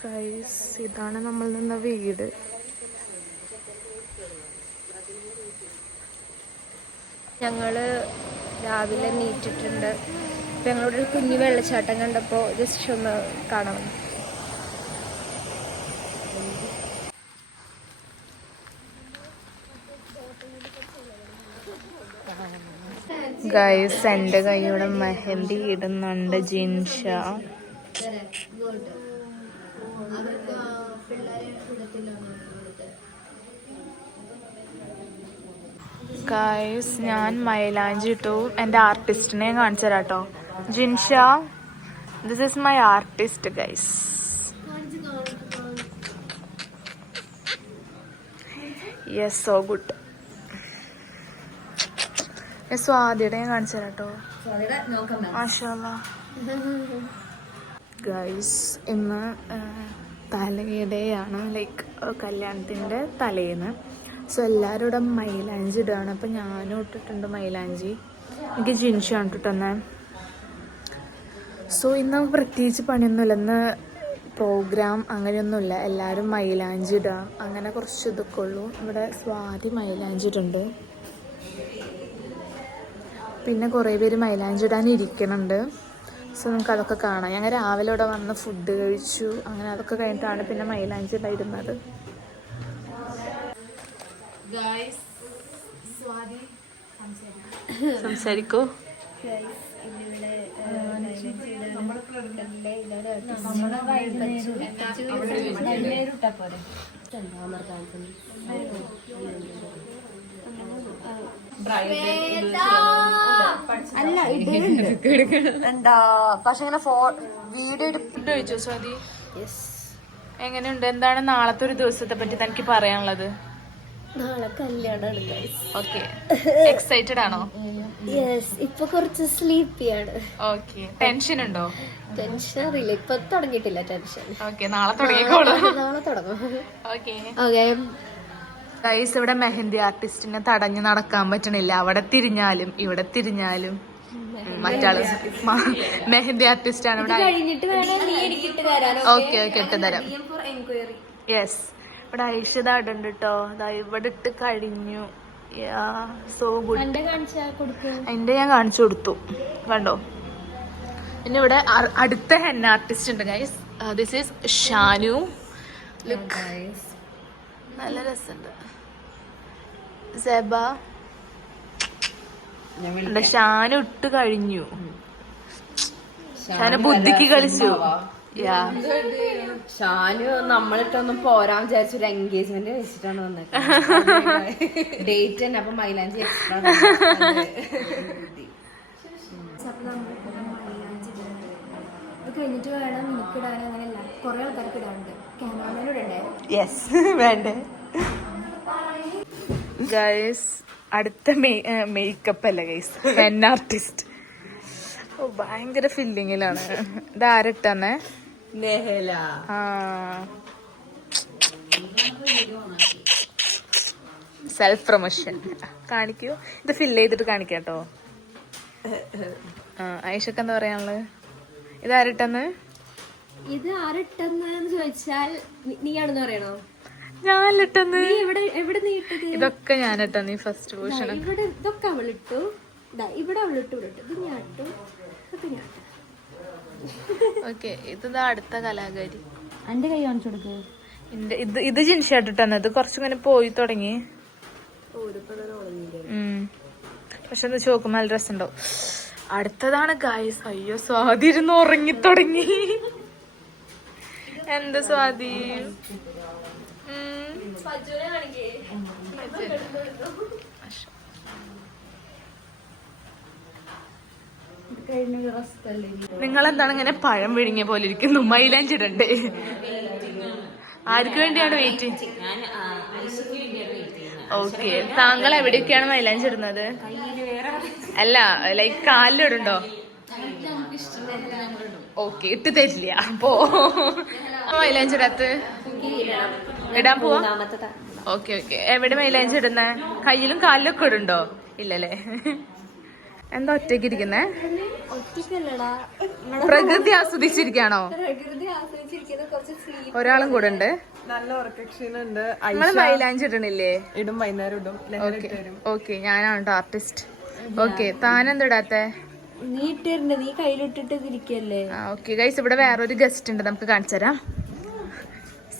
Guys, ഇതാണ് നമ്മൾ നിന്ന വീട്. ഞങ്ങള് രാവിലെ നീറ്റിട്ടുണ്ട്. അപ്പം ഞങ്ങളോട് ഒരു കുഞ്ഞു വെള്ളച്ചാട്ടം കണ്ടപ്പോൾ ജസ്റ്റ് ഒന്ന് കാണാം. ഗൈസ്, എൻ്റെ കൈയോടെ മെഹന്തി ഇടുന്നുണ്ട് ജിൻഷ. ഗൈസ്, ഞാൻ മൈലാഞ്ചി ഇട്ടു. എൻ്റെ ആർട്ടിസ്റ്റിനെ കാണിച്ചു തരാം കേട്ടോ. Jinsha, this is my artist guys. Yes, so good. സ്വാതിയുടെ ഞാൻ കാണിച്ചു തരാം കേട്ടോ. മാഷാല്ലാ. ഗൈസ്, ഇന്ന് തലേടെയാണ്, ലൈക്ക് കല്യാണത്തിൻ്റെ തലേന്ന്. സോ എല്ലാവരും ഇവിടെ മൈലാഞ്ചി ഇടുകയാണ്. അപ്പം ഞാനും ഇട്ടിട്ടുണ്ട് മൈലാഞ്ചി. എനിക്ക് ജിൻഷാണ് ഇട്ടിട്ടെന്നെ. സോ ഇന്ന് പ്രത്യേകിച്ച് പണിയൊന്നുമില്ല. ഇന്ന് പ്രോഗ്രാം അങ്ങനെയൊന്നുമില്ല. എല്ലാവരും മൈലാഞ്ചി ഇടുക, അങ്ങനെ കുറച്ച് ഇതൊക്കെ ഉള്ളൂ. ഇവിടെ സ്വാതി മൈലാഞ്ചി ഇടുന്നുണ്ട്. പിന്നെ കുറേ പേര് മൈലാഞ്ചി ഇടാൻ ഇരിക്കുന്നുണ്ട്. സോ നമുക്ക് അതൊക്കെ കാണാം. ഞങ്ങൾ രാവിലെ ഇവിടെ വന്ന് ഫുഡ് കഴിച്ചു. അങ്ങനെ അതൊക്കെ കഴിഞ്ഞിട്ടാണ് പിന്നെ മൈലാഞ്ചി ഇടായിരുന്നത്. സംസാരിക്കോ? അല്ല, എന്താ പക്ഷെ ഇങ്ങനെ വീഡിയോ കഴിച്ചോ സ്വാതി? എങ്ങനെയുണ്ട്? എന്താണ് നാളത്തെ ഒരു ദിവസത്തെ പറ്റി തനിക്ക് പറയാനുള്ളത്? നാളെ കല്യാണമാണ്. ഓക്കെ, എക്സൈറ്റഡ് ആണോ? യെസ്, ഇപ്പൊ കുറച്ച് സ്ലീപ്പിയാണ്. ഓക്കെ, ടെൻഷൻ ഉണ്ടോ? ടെൻഷൻ അറിയില്ല, ഇപ്പൊ തുടങ്ങിയിട്ടില്ല ടെൻഷൻ. ഓക്കെ, നാളെ തുടങ്ങിക്കോളൂ. നാളെ തുടങ്ങും. ഓക്കെ. ഓക്കെ ഗൈസ്, ഇവിടെ മെഹന്തി ആർട്ടിസ്റ്റിനെ തടഞ്ഞു നടക്കാൻ പറ്റണില്ല. അവിടെ തിരിഞ്ഞാലും ഇവിടെ തിരിഞ്ഞാലും മറ്റാള് മെഹന്തി ആർട്ടിസ്റ്റ് ആണ് ഇവിടെ. ഓക്കെ ഓക്കെ, ഇട്ട് തരാം. യെസ്, ഇവിടെ ഐഷത ഇടുന്നുണ്ട് കേട്ടോ. ഇവിടെ ഇട്ട് കഴിഞ്ഞു. So good. അതിന്റെ ഞാൻ കാണിച്ചു കൊടുത്തു, കണ്ടോ? പിന്നെ ഇവിടെ അടുത്ത ഹെന്ന ആർട്ടിസ്റ്റ് ഉണ്ട് guys. This is Shanu. Look, നല്ല രസമുണ്ട്. സെബ, ഷാനു ഇട്ട് കഴിഞ്ഞു. ഷാനു ബുദ്ധിക്ക് കളിച്ചു. ഷാനു നമ്മളിട്ടൊന്നും പോരാൻ വിചാരിച്ചു. ഒരു എൻഗേജ്മെന്റ് വെച്ചിട്ടാണ് വന്നത്. ഡേറ്റ് തന്നെ. അപ്പൊ മൈലാഞ്ചി എക്സ്ട്രാ കഴിഞ്ഞിട്ട് വേണം എനിക്കിടാൻ. അങ്ങനെയല്ല, കുറെ ആൾക്കാർക്ക് ഇടാറുണ്ട്. ക്യാമറമാനോട് ഇടണ്ടേ? യെസ്, വേണ്ടേ. ഗൈസ്, അടുത്ത മേക്കപ്പ് അല്ല ഗൈസ്, പെൻ ആർട്ടിസ്റ്റ്. ഓ, ഭയങ്കര ഫില്ലിങ്ങിലാണ്. ഇത് ആരിട്ടെന്നെ? നെഹല. സെൽഫ് പ്രൊമോഷൻ കാണിക്കൂ. ഇത് ഫില്ല് ചെയ്തിട്ട് കാണിക്കാട്ടോ. ഐഷക്ക് എന്താ പറയാനുള്ളത്? ഇത് ആരിട്ടെന്ന്? ഇത് ആരിട്ടെന്ന് ചോദിച്ചാൽ നീയാണെന്ന് പറയണോ? ഞാനിട്ടെന്ന്. എവിടെ നീ ഇട്ടത്? ഇതൊക്കെ ഞാനിട്ട. നീ ഫസ്റ്റ് പോർഷൻ ഇവിടെ ഇതൊക്കെ അവളിട്ടു. ഇവിടെ അവളിട്ടു. ഇവിടെ ഇട്ടു. ഇത് ഞാൻ ഇട്ടു. ഇതൊക്കെ ഞാൻ ഇട്ടു. ഓക്കെ, ഇത് അടുത്ത കലാകാരി. എന്റെ കൈ കാണിച്ചു കൊടുക്ക്. ഇത് ജിൻഷാട്ടിട്ടെന്ന്. ഇത് കുറച്ചിങ്ങനെ പോയി തുടങ്ങി. പക്ഷെ എന്താ ചോക്കും നല്ല രസമുണ്ടോ. അടുത്തതാണ് ഗൈസ്. അയ്യോ, സ്വാതി ഇരുന്ന് ഉറങ്ങി തുടങ്ങി. എന്താ സ്വാതി? നിങ്ങളെന്താണ് ഇങ്ങനെ പഴം വിഴുങ്ങിയ പോലെ ഇരിക്കുന്നു? മൈലാഞ്ചിടണ്ടേ? ആർക്ക് വേണ്ടിയാണ് വെയിറ്റ്? ഓക്കെ, താങ്കൾ എവിടെയൊക്കെയാണ് മൈലാഞ്ചി ഇടുന്നത്? അല്ല, ലൈക്ക് കാലിലിടുണ്ടോ? ഓക്കെ, ഇട്ട് തരില്ല. അപ്പോ മൈലാഞ്ചി ഇടത്ത് ഇടാൻ പോവാ? Okay okay. എവിടെ മൈലാഞ്ചി ഇടുന്നേ? കയ്യിലും കാലിലും ഒക്കെ ഇടുണ്ടോ? ഇല്ലല്ലേ. എന്താ ഒറ്റയ്ക്ക് ഇരിക്കുന്നേ? പ്രകൃതി ആസ്വദിച്ചിരിക്കാണോ? ഒരാളും കൂടെ ഉണ്ട്. നല്ല ഉറക്കക്ഷീണുണ്ട്. നമ്മള് മൈലാഞ്ചി ഇടണില്ലേ? ഇടും, വൈകുന്നേരം ഇടും. ഓക്കെ, ഞാനാണ് കേട്ടോ ആർട്ടിസ്റ്റ്. ഓക്കെ, താനെന്താ ഇടാത്തെ? നീ കയ്യിലിട്ടിട്ട് ഇരിക്കല്ലേ? ഓക്കെ ഗൈസ്, ഇവിടെ വേറൊരു ഗസ്റ്റ് ഉണ്ട്, നമുക്ക് കാണിച്ചു തരാം.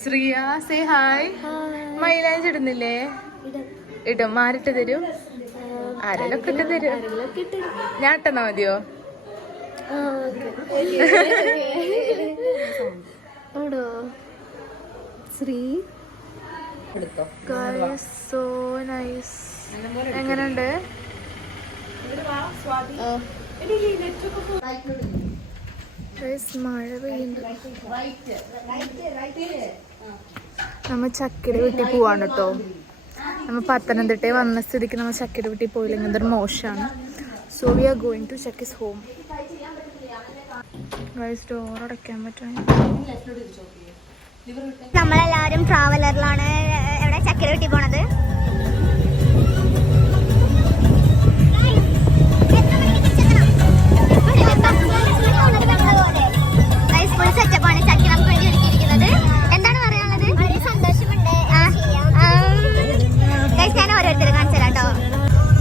Shriya, say hi. മൈലാഞ്ചി ഇടുന്നില്ലേ? ഇടും. ആരിട്ട് തരും? ആരെല്ലാം ഇട്ട് തരും. ഞാൻ ഇട്ടെന്നാ മതിയോ? Shri so nice. എങ്ങനെയുണ്ട്? മഴ പെയ്യുന്നുണ്ട്. നമ്മ ചക്കയുടെ വീട്ടിൽ പോവാണ് കേട്ടോ. നമ്മൾ പത്തനംതിട്ടയിൽ വന്ന സ്ഥിതിക്ക് നമ്മൾ ചക്കയുടെ വീട്ടിൽ പോയില്ലെങ്കിൽ എന്തൊരു മോശമാണ്. So we are going to check his home. Guys, door അടയ്ക്കാൻ പറ്റും. നമ്മളെല്ലാരും ട്രാവലറിലാണ് എവിടെ ചക്കര വീട്ടിൽ പോണത്. ഫുൾ സെറ്റപ്പാണ് ചക്കി നമുക്ക് വേണ്ടി ഒരുക്കിയിരിക്കുന്നത്. എന്താണ് പറയാനുള്ളത്? വളരെ സന്തോഷമുണ്ട്. ഞാൻ ഓരോരുത്തരും കാണിച്ചു തരാം കേട്ടോ.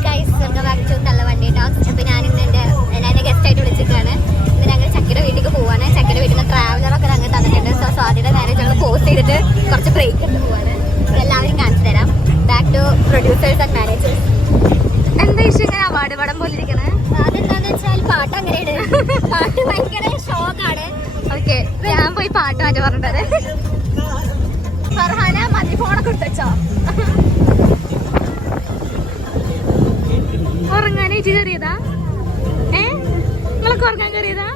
Guys, welcome back to Thallavandi talks. അപ്പൊ ഞാനിന്ന് എന്നെ ഗസ്റ്റ് ആയിട്ട് വിളിച്ചിട്ടാണ്. ഇന്ന് ഞങ്ങൾ ചക്കര വീട്ടിലേക്ക് പോവാണ്. ചക്കര വീട്ടിൽ നിന്ന് ട്രാവലറൊക്കെ ഞങ്ങൾ തന്നിട്ടുണ്ട്. സോ സ്വാതിയുടെ മാരേജ് ഞങ്ങൾ പോസ്റ്റ് ചെയ്തിട്ട് കുറച്ച് ബ്രേക്ക് ഇട്ട് പോവാണ്. എല്ലാവരും കാണിച്ചു തരാം. Back to producers and managers. എന്താ ഇഷ്ടം ഇങ്ങനെ അവാർഡ് പടം പോലെ ഇരിക്കണേ? അതെന്താന്ന് വെച്ചാൽ പാട്ട് അങ്ങനെയാണ്. പാട്ട് ഭയങ്കര ഷോക്കാണ്. ഓക്കെ, ഞാൻ പോയി പാട്ട് മാറ്റി പറഞ്ഞിട്ടത്. ഫർഹാന മതി ഫോണൊക്കെ എടുത്തോ? ഉറങ്ങാനായിട്ട് കയറിയതാ? നിങ്ങളൊക്കെ ഉറങ്ങാൻ കയറിയതാ?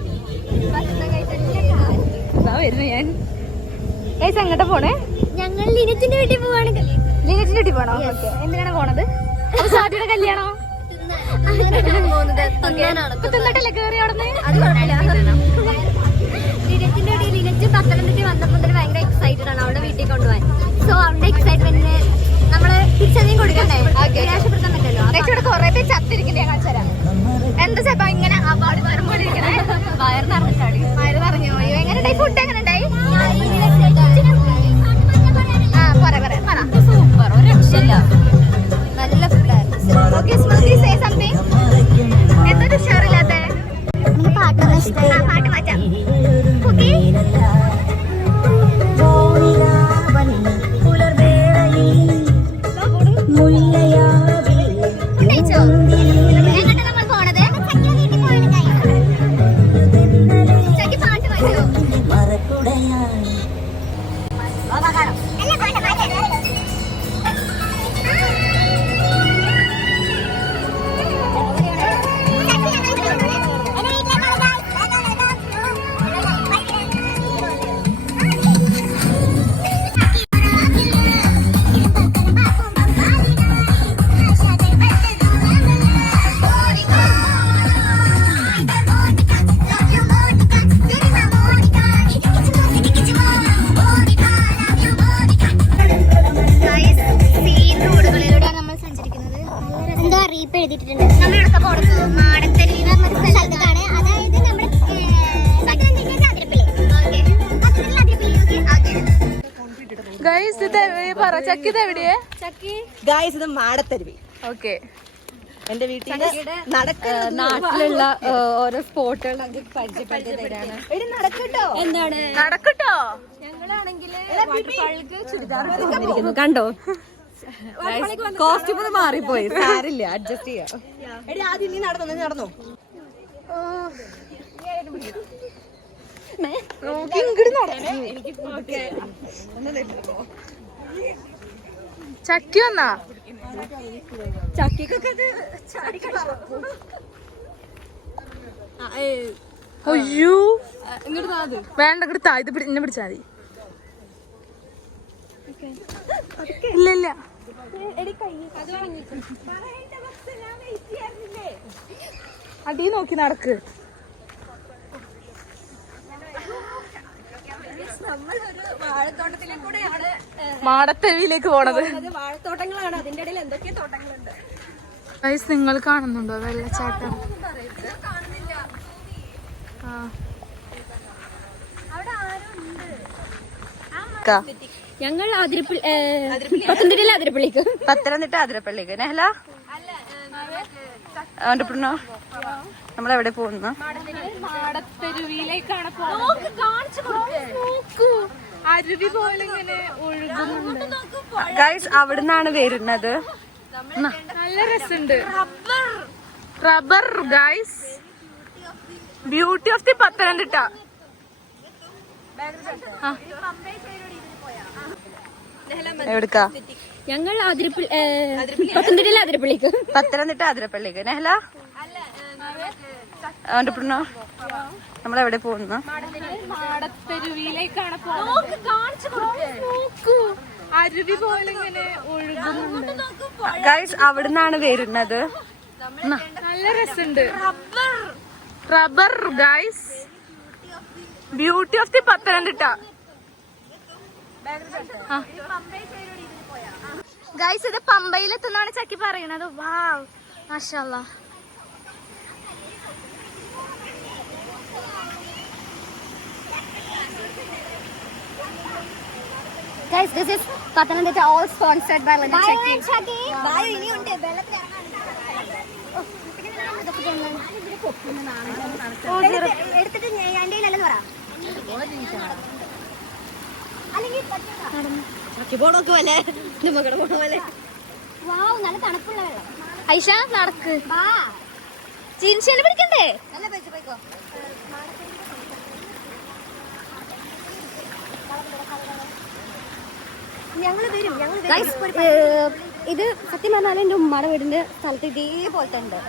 വരുന്നു ഞാൻ. എങ്ങോട്ടാ പോണേ? ഞങ്ങൾ ലിനറ്റിന്റെ വീട്ടിൽ പോവാണ്. ലിനറ്റിന്റെ വീട്ടിൽ പോണോ? ഓക്കെ, എന്തിനാണ് പോണത്? സാധ്യയുടെ കല്യാണോ? തിന്നിട്ടല്ലേ കേറി അവിടെ? ലിനറ്റിന്റെ വീട്ടിൽ ലിനറ്റ് പത്തനംതിട്ട വന്നപ്പോൾ മുതൽ ഭയങ്കര എക്സൈറ്റഡ് ആണ് അവളുടെ വീട്ടിൽ കൊണ്ടുപോകാൻ. സോ അവളുടെ എക്സൈറ്റ്മെന്റിന് നമ്മള് തിരിച്ചറിയും കൊടുക്കണ്ടേ? നിരാശപ്പെടുത്താൻ പറ്റല്ലോ. ഇവിടെ കുറെ പേര് ചത്തിരിക്കണ്ടേ? കാണിച്ചു തരാം. എന്താ ചേപ്പാ ഇങ്ങനെ അവാർഡ് പോലെ ഇരിക്കണേ? വയറ് നിറഞ്ഞാടി. വയറ് നിറഞ്ഞു പോയി. എങ്ങനെ ഫുഡ് എങ്ങനെ ഉണ്ടായി? സൂപ്പർ, ഒരു രക്ഷയില്ല. നല്ല ഫുഡായിരുന്നു. എന്തൊരു ഉഷാറില്ലാത്ത പാട്ടൊന്നും ഇഷ്ടമായി. പാട്ട് മാറ്റാം. നമ്മൾ പോണത് ചക്കി പാട്ട് മാറ്റോ? ചക്കി എവിടെയേ? ഗൈസ്, ഇത് മാടത്തരുവി. ഓക്കെ, എന്റെ വീട്ടിൽ നാട്ടിലുള്ള ഓരോ സ്പോട്ടുകൾ പരിചയപ്പെടുത്തി തരാണ്. നടക്കട്ടോ? എന്താണ് നടക്കട്ടോ? ഞങ്ങളാണെങ്കിൽ കണ്ടോ, കോസ്റ്റ്യൂം മാറിപ്പോയി. സാരില്ല, അഡ്ജസ്റ്റ് ചെയ്യാം. എടി ആദ്യം നീ നടന്നോ? ചക്കി വന്നാ? ചക്കിക്കൊക്കെ അയ്യോ, വേണ്ട, ഇങ്ങോട്ട് ഇത് എന്നെ പിടിച്ചാ മതി. ഇല്ല അടി നോക്കി നടക്ക്. വാഴത്തോട്ടത്തിലേക്കൂടെയാണ് മാടത്തരുവിയിലേക്ക് പോണത്. വാഴത്തോട്ടങ്ങളാണ്. അതിന്റെ ഇടയിൽ എന്തൊക്കെ തോട്ടങ്ങളുണ്ട്. ഗൈസ് നിങ്ങൾ കാണുന്നുണ്ടോ വെള്ളച്ചാട്ടം? ആ ഞങ്ങൾ പത്തനംതിട്ട അതിരപ്പള്ളിക്ക് നെഹ്ല നമ്മളെവിടെ പോകുന്നു? അരുവി പോലെ ഇങ്ങനെ ഒഴുകുന്നുണ്ട് ഗൈസ്. അവിടുന്നാണ് വരുന്നത്. നല്ല രസമുണ്ട്. Rubber guys, beauty of the Pathanamthitta. എവിടുക്കാ? ഞങ്ങൾ പത്തനംതിട്ട അതിരപ്പള്ളിക്ക് നെഹ്ല നമ്മളെവിടെ പോകുന്നു? അരുവി പോലെ ഇങ്ങനെ ഒഴുകുന്നുണ്ട് ഗൈസ്. അവിടുന്നാണ് വരുന്നത്. നല്ല രസമുണ്ട്. Rubber guys, beauty of the Pathanamthitta. Guys ഇത് പമ്പയിലെത്തുന്നാണ് ചക്കി പറയുന്നത്. വാവ്, മാഷാഅല്ലാ. Guys, this is Pathanamthitta, all sponsored by Lemon Chakki. Bye, ഇനിയുണ്ട്. എടുത്തിട്ട് എന്റെ കയ്യിലല്ലെന്ന് പറ. നല്ല തണുപ്പുള്ള വെള്ളം. ഐഷ നടക്ക്. ചീൻശേനെ പിടിക്കണ്ടേ? പോയിക്കോ. ഇത് സത്യം പറഞ്ഞാൽ എന്റെ ഉമ്മയുടെ വീടിന്റെ സ്ഥലത്ത് ഇതേപോലത്തെ ഉണ്ട്.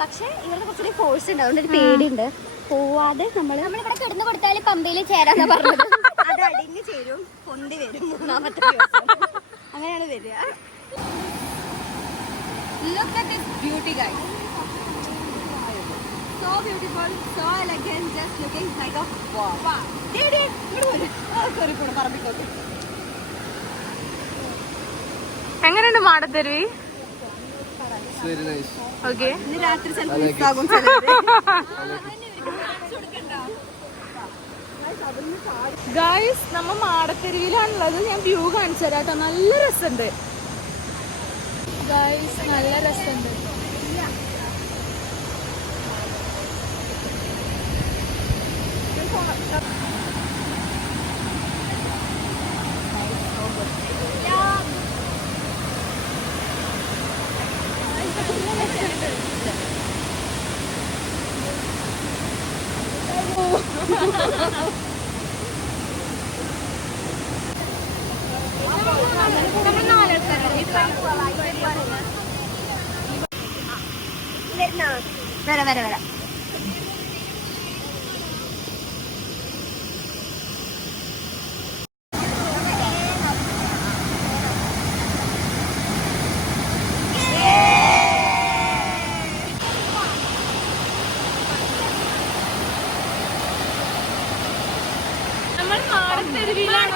പക്ഷെ ഇവരുടെ കുറച്ചുകൂടി ഫോഴ്സ് ഉണ്ട്, അതുകൊണ്ട് ഒരു പേടിയുണ്ട്. പോവാതെ നമ്മളിവിടെ കിടന്നു കൊടുത്താൽ പമ്പയിൽ ചേരാന്നാ പറഞ്ഞത്. അത് അടിഞ്ഞു ചേരും, പൊന്തി വരും മൂന്നാമത്തെ ദിവസം. അങ്ങനെയാണ് വരിക. Look at this beauty, guys. So beautiful, so elegant, just looking like a wow. എങ്ങനെയുണ്ട് മാടത്തരുവി? ഓക്കെ. രാത്രി ചിലപ്പോൾ മിസ്സാകും. ഗൈസ് നമ്മ മാടത്തരുവിലാണുള്ളത്. ഞാൻ വ്യൂ കാണിച്ചു തരാം കേട്ടോ. നല്ല രസമുണ്ട് ഗൈസ്, നല്ല രസമുണ്ട്. വരാം. നമ്മൾ മാടത്തരുവിലാണ്.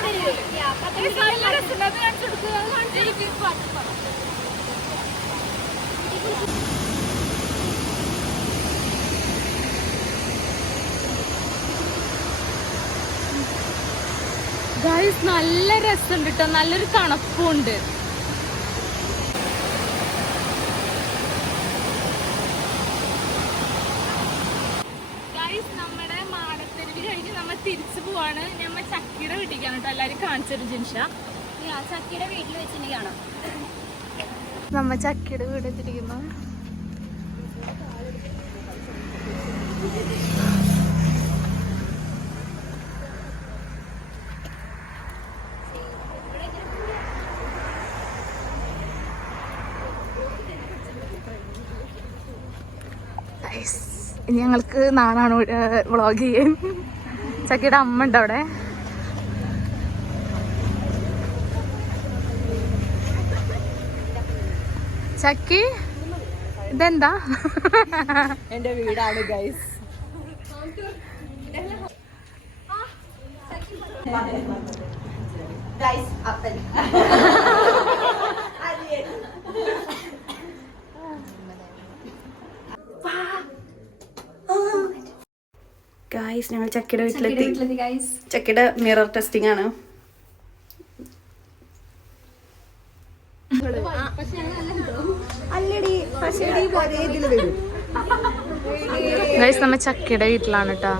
ഗൈസ് നല്ല രസമുണ്ട് കേട്ടോ. നല്ലൊരു തണുപ്പുണ്ട്. ഗൈസ് നമ്മുടെ മാടത്തരുവി കഴിഞ്ഞ് നമ്മൾ തിരിച്ചു പോവാണ്. നമ്മ ചക്കിയുടെ വീട്ടിലേക്കാണ് കേട്ടോ എല്ലാരും കാണിച്ചൊരു ജിൻഷ. ചക്കിയുടെ വീട്ടിൽ വെച്ചിട്ട് കാണാം. നമ്മ ചക്കിയുടെ വീട് എത്തിയിരിക്കുന്നു. ഇനി ഞങ്ങൾക്ക് നാളാണ് വ്ളോഗ് ചെയ്യാൻ. ചക്കിയുടെ അമ്മ ഉണ്ട് അവിടെ. ചക്കി ഇതെന്താ? എന്റെ വീടാണ് ഗൈസ്. ഗൈസ് ഞങ്ങൾ ചക്കയുടെ വീട്ടിലെത്തി ചക്കയുടെ മിറർ ടെസ്റ്റിംഗ് ആണ്. ഗൈസ് നമ്മ ചക്കയുടെ വീട്ടിലാണ് കേട്ടോ.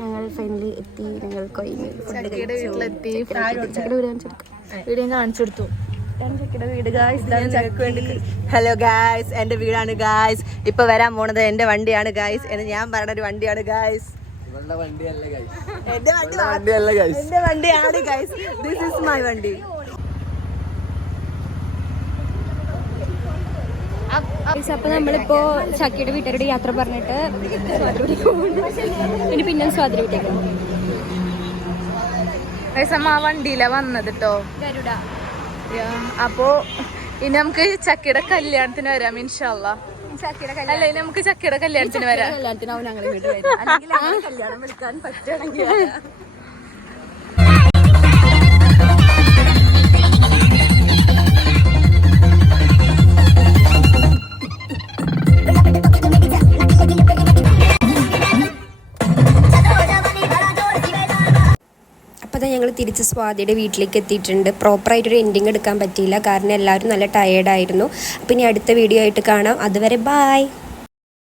ഞങ്ങൾ ഫൈനലി എത്തി. ഞങ്ങൾ ചക്കയുടെ വീട്ടിലെത്തി. വീഡിയോ കാണിച്ചു കൊടുത്തു. ചക്കയുടെ വീട് ഗായ്സ്. ഹലോ ഗായ്സ്, എന്റെ വീടാണ് ഗായ്സ്. ഇപ്പൊ വരാൻ പോണത് എന്റെ വണ്ടിയാണ് ഗായ്സ് എന്ന് ഞാൻ പറഞ്ഞ ഒരു വണ്ടിയാണ് ഗായ്സ്. എന്റെ വണ്ടിയാണ് ഗായ്സ്. ദിസ് ഈസ് മൈ വണ്ടി. അപ്പൊ നമ്മളിപ്പോ ചക്കിയുടെ വീട്ടുകാരുടെ യാത്ര പറഞ്ഞിട്ട് ഇനി പിന്നെ സ്വാതി വീട്ടേക്ക് ആ വണ്ടിയിലാ വന്നത് കേട്ടോ. അപ്പോ ഇനി നമുക്ക് ചക്കയുടെ കല്യാണത്തിന് വരാം ഇൻഷാല്ലാ. അല്ല ഇനി നമുക്ക് ചക്കയുടെ കല്യാണത്തിന് വരാം. കല്യാണത്തിനാവും ഞങ്ങൾ വീട്ടിൽ വരും. അല്ലെങ്കിൽ കല്യാണം വിളിക്കാൻ പറ്റുകയാണെങ്കിൽ അപ്പോൾ ഞങ്ങൾ തിരിച്ച് സ്വാതിയുടെ വീട്ടിലേക്ക് എത്തിയിട്ടുണ്ട്. പ്രോപ്പറായിട്ടൊരു എൻഡിങ് എടുക്കാൻ പറ്റിയില്ല, കാരണം എല്ലാവരും നല്ല ടയേർഡായിരുന്നു. അപ്പോൾ ഇനി അടുത്ത വീഡിയോ ആയിട്ട് കാണാം. അതുവരെ ബായ്.